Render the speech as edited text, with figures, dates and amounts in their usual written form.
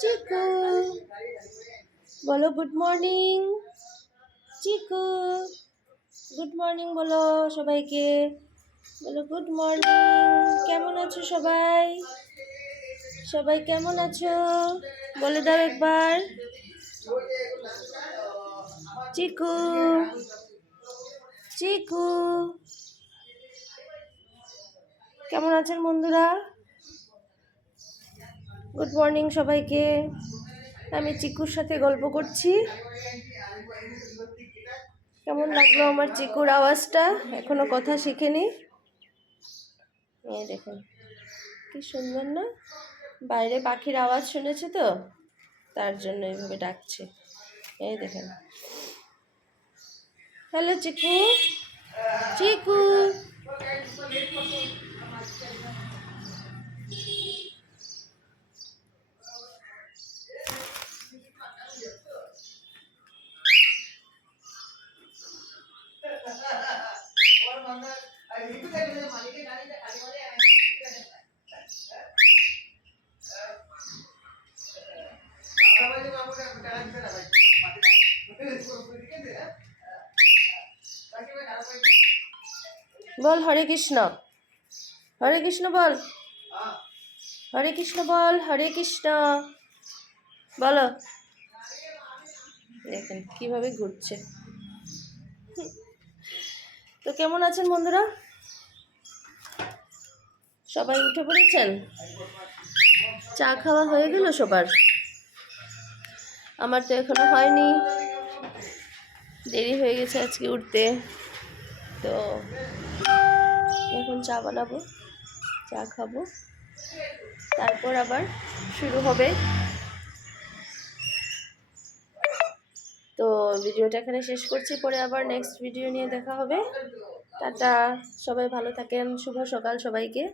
চিকু বলো good morning. চিকু good morning বলো সবাইকে, বলো গুড মর্নিং। কেমন আছো সবাই? সবাই কেমন আছো বলে দাও একবার। চিকু চিকু কেমন আছেন বন্ধুরা? গুড মর্নিং সবাইকে। আমি চিকুর সাথে গল্প করছি। কেমন লাগলো আমার চিকুর আওয়াজটা? এখনো কথা শিখেনি। এই দেখুন কি সুন্দর না, বাইরে পাখির আওয়াজ শুনেছে তো তার জন্য এইভাবে ডাকছে। এই দেখেন, হ্যালো চিকু। চিকু বল হরে কৃষ্ণ। হরে কৃষ্ণ বল। হরে কৃষ্ণ বল। হরে কৃষ্ণ বলো। দেখেন কিভাবে ঘুরছে। তো কেমন আছেন বন্ধুরা? সবাই উঠে পড়েছেন? চা খাওয়া হয়ে গেল সবার? আমার তো এখনো হয়নি, দেরি হয়ে গেছে আজকে উঠতে। তো এখন চা বানাবো, চা খাবো, তারপর আবার শুরু হবে। তো ভিডিওটা এখানে শেষ করছি, পরে আবার নেক্সট ভিডিও নিয়ে দেখা হবে। টাটা, সবাই ভালো থাকেন, শুভ সকাল সবাইকে।